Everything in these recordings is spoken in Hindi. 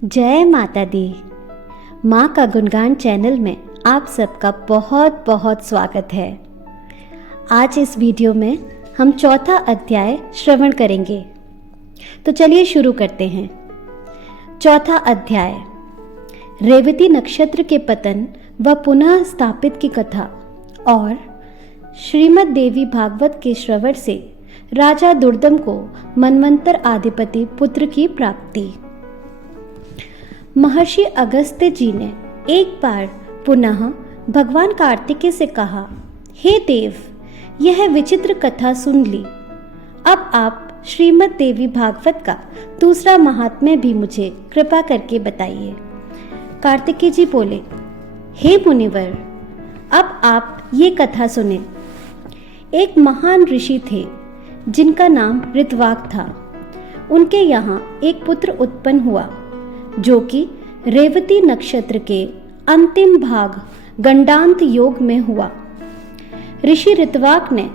जय माता दी। माँ का गुणगान चैनल में आप सबका बहुत बहुत स्वागत है। आज इस वीडियो में हम चौथा अध्याय श्रवण करेंगे। तो चलिए शुरू करते हैं। चौथा अध्याय रेवती नक्षत्र के पतन व पुनः स्थापित की कथा और श्रीमद् देवी भागवत के श्रवण से राजा दुर्दम को मनवंतर आधिपति पुत्र की प्राप्ति। महर्षि अगस्त्य जी ने एक बार पुनः भगवान कार्तिकेय से कहा, हे देव, यह विचित्र कथा सुन ली। अब आप श्रीमद् देवी भागवत का दूसरा महात्म्य भी मुझे कृपा करके बताइए। कार्तिकेय जी बोले, हे मुनिवर, अब आप ये कथा सुने। एक महान ऋषि थे जिनका नाम ऋत्वाक था। उनके यहाँ एक पुत्र उत्पन्न हुआ जो कि रेवती नक्षत्र के अंतिम भाग गंडांत योग में हुआ। ऋषि ऋत्वाक ने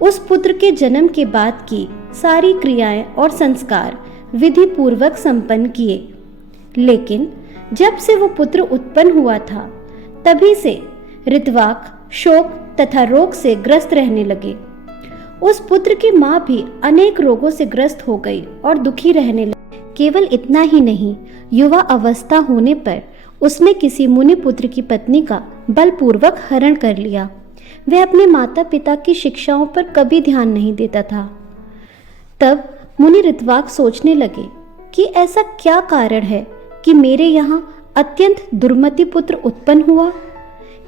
उस पुत्र के जन्म के बाद की सारी क्रियाएं और संस्कार विधि पूर्वक संपन्न किए, लेकिन जब से वो पुत्र उत्पन्न हुआ था तभी से ऋत्वाक शोक तथा रोग से ग्रस्त रहने लगे। उस पुत्र की माँ भी अनेक रोगों से ग्रस्त हो गई और दुखी रहने लगी। केवल इतना ही नहीं, युवा अवस्था होने पर उसने किसी मुनि पुत्र की पत्नी का बलपूर्वक हरण कर लिया। वह अपने माता पिता की शिक्षाओं पर कभी ध्यान नहीं देता था। तब मुनि ऋत्वाक सोचने लगे कि ऐसा क्या कारण है कि मेरे यहाँ अत्यंत दुर्मति पुत्र उत्पन्न हुआ।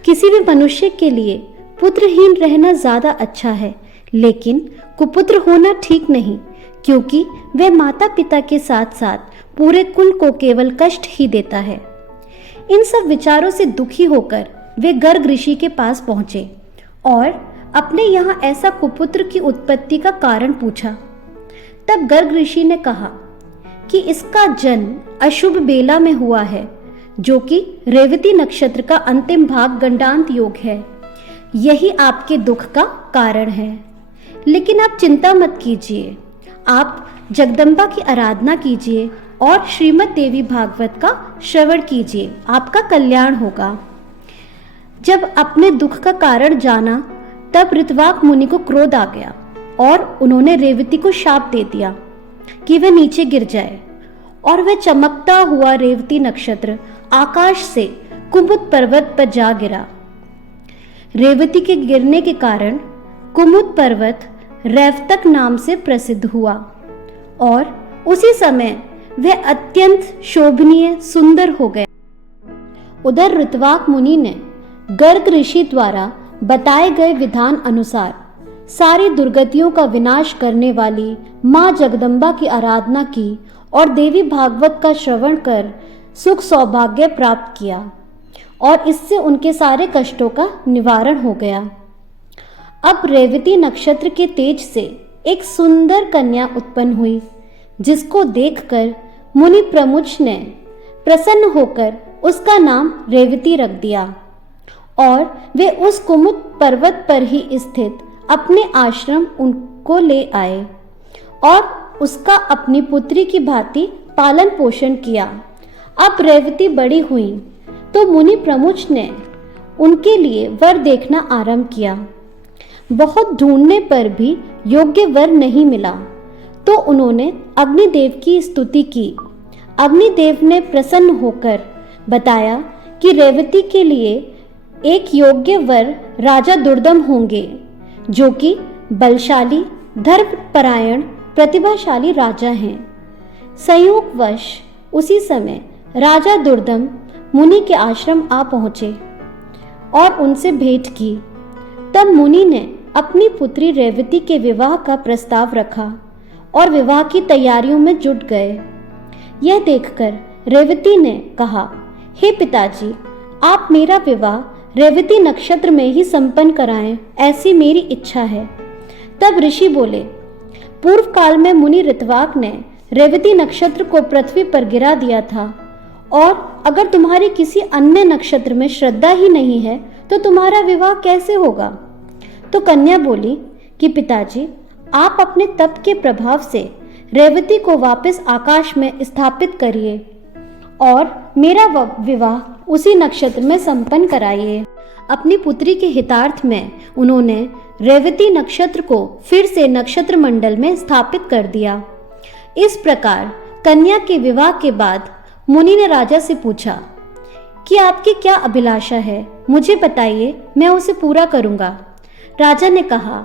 किसी भी मनुष्य के लिए पुत्रहीन रहना ज्यादा अच्छा है, लेकिन कुपुत्र होना ठीक नहीं, क्योंकि वह माता पिता के साथ साथ पूरे कुल को केवल कष्ट ही देता है। इन सब विचारों से दुखी होकर वे गर्ग ऋषि के पास पहुंचे और अपने यहाँ ऐसा कुपुत्र की उत्पत्ति का कारण पूछा। तब गर्ग ऋषि ने कहा कि इसका जन्म अशुभ बेला में हुआ है, जो कि रेवती नक्षत्र का अंतिम भाग गंडांत योग है। यही आपके दुख का कारण है। लेकिन आप चिंता मत कीजिए, आप जगदम्बा की आराधना कीजिए और श्रीमद् देवी भागवत का श्रवण कीजिए, आपका कल्याण होगा। जब अपने दुख का कारण जाना तब ऋत्वाक मुनि को क्रोध आ गया और उन्होंने रेवती को शाप दे दिया कि वह नीचे गिर जाए, और वह चमकता हुआ रेवती नक्षत्र आकाश से कुमुद पर्वत पर जा गिरा। रेवती के गिरने के कारण कुमुद पर्वत रैवतक नाम से प्रसिद्ध हुआ और उसी समय वह अत्यंत शोभनीय सुंदर हो गया। उधर ऋत्वाक मुनि ने गर्ग ऋषि द्वारा बताए गए विधान अनुसार सारी दुर्गतियों का विनाश करने वाली माँ जगदम्बा की आराधना की और देवी भागवत का श्रवण कर सुख सौभाग्य प्राप्त किया, और इससे उनके सारे कष्टों का निवारण हो गया। अब रेवती नक्षत्र के तेज से एक सुंदर कन्या उत्पन्न हुई, जिसको देखकर मुनि प्रमुख ने प्रसन्न होकर उसका नाम रेवती रख दिया, और वे उस कुमुद पर्वत पर ही स्थित अपने आश्रम उनको ले आए और उसका अपनी पुत्री की भांति पालन पोषण किया। अब रेवती बड़ी हुई तो मुनि प्रमुख ने उनके लिए वर देखना आरंभ किया। बहुत ढूंढने पर भी योग्य वर नहीं मिला, तो उन्होंने अग्निदेव की स्तुति की। अग्निदेव ने प्रसन्न होकर बताया कि रेवती के लिए एक योग्य वर राजा दुर्दम होंगे, जो कि बलशाली, धर्मपरायण, प्रतिभाशाली राजा हैं। संयोगवश उसी समय राजा दुर्दम मुनि के आश्रम आ पहुंचे और उनसे भेंट की। तब मुनि ने अपनी पुत्री रेवती के विवाह का प्रस्ताव रखा और विवाह की तैयारियों में जुट गए। यह देखकर रेवती ने कहा, हे पिताजी, आप मेरा विवाह रेवती नक्षत्र में ही संपन्न कराएं, ऐसी मेरी इच्छा है। तब ऋषि बोले, पूर्व काल में मुनि ऋत्वाक ने रेवती नक्षत्र को पृथ्वी पर गिरा दिया था, और अगर तुम्हारी किसी अन्य नक्षत्र में श्रद्धा ही नहीं है तो तुम्हारा विवाह कैसे होगा। तो कन्या बोली कि पिताजी, आप अपने तप के प्रभाव से रेवती को वापस आकाश में स्थापित करिए और मेरा विवाह उसी नक्षत्र में संपन्न कराइए। अपनी पुत्री के हितार्थ में उन्होंने रेवती नक्षत्र को फिर से नक्षत्र मंडल में स्थापित कर दिया। इस प्रकार कन्या के विवाह के बाद मुनि ने राजा से पूछा कि आपकी क्या अभिलाषा है, मुझे बताइए, मैं उसे पूरा करूंगा। राजा ने कहा,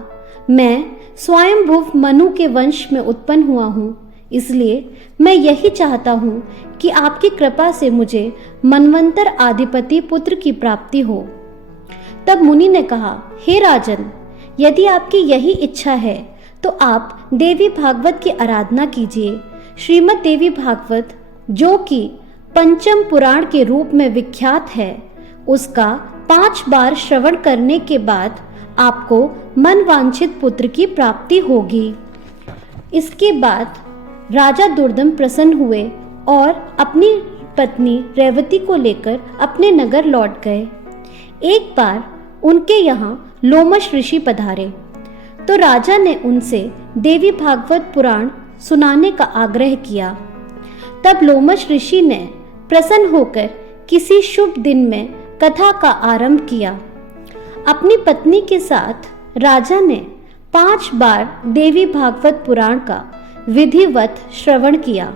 मैं स्वयंभुव मनु के वंश में उत्पन्न हुआ हूँ, इसलिए मैं यही चाहता हूँ कि आपकी कृपा से मुझे मनवंतर आधिपति पुत्र की प्राप्ति हो। तब मुनि ने कहा, हे राजन, यदि आपकी यही इच्छा है तो आप देवी भागवत की आराधना कीजिए। श्रीमद् देवी भागवत, जो कि पंचम पुराण के रूप में विख्यात है, उसका 5 बार श्रवण करने के बाद आपको मनवांछित पुत्र की प्राप्ति होगी। इसके बाद राजा दुर्दम प्रसन्न हुए और अपनी पत्नी रेवती को लेकर अपने नगर लौट गए। एक बार उनके यहाँ लोमश ऋषि पधारे तो राजा ने उनसे देवी भागवत पुराण सुनाने का आग्रह किया। तब लोमश ऋषि ने प्रसन्न होकर किसी शुभ दिन में कथा का आरंभ किया। अपनी पत्नी के साथ राजा ने 5 बार देवी भागवत पुराण का विधिवत श्रवण किया।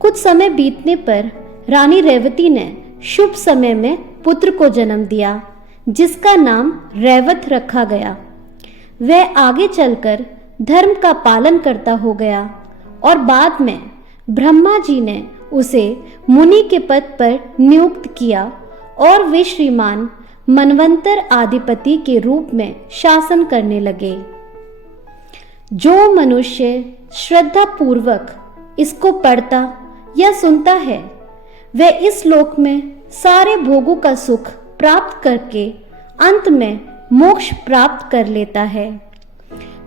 कुछ समय बीतने पर रानी रेवती ने शुभ समय में पुत्र को जन्म दिया, जिसका नाम रैवत रखा गया। वह आगे चलकर धर्म का पालन करता हो गया और बाद में ब्रह्मा जी ने उसे मुनि के पद पर नियुक्त किया और वे श्रीमान मनवंतर आधिपति के रूप में शासन करने लगे। जो मनुष्य श्रद्धा पूर्वक इसको पढ़ता या सुनता है, वह इस लोक में सारे भोगों का सुख प्राप्त करके अंत में मोक्ष प्राप्त कर लेता है।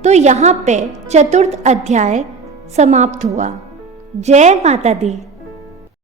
तो यहाँ पे 4th अध्याय समाप्त हुआ। जय माता दी।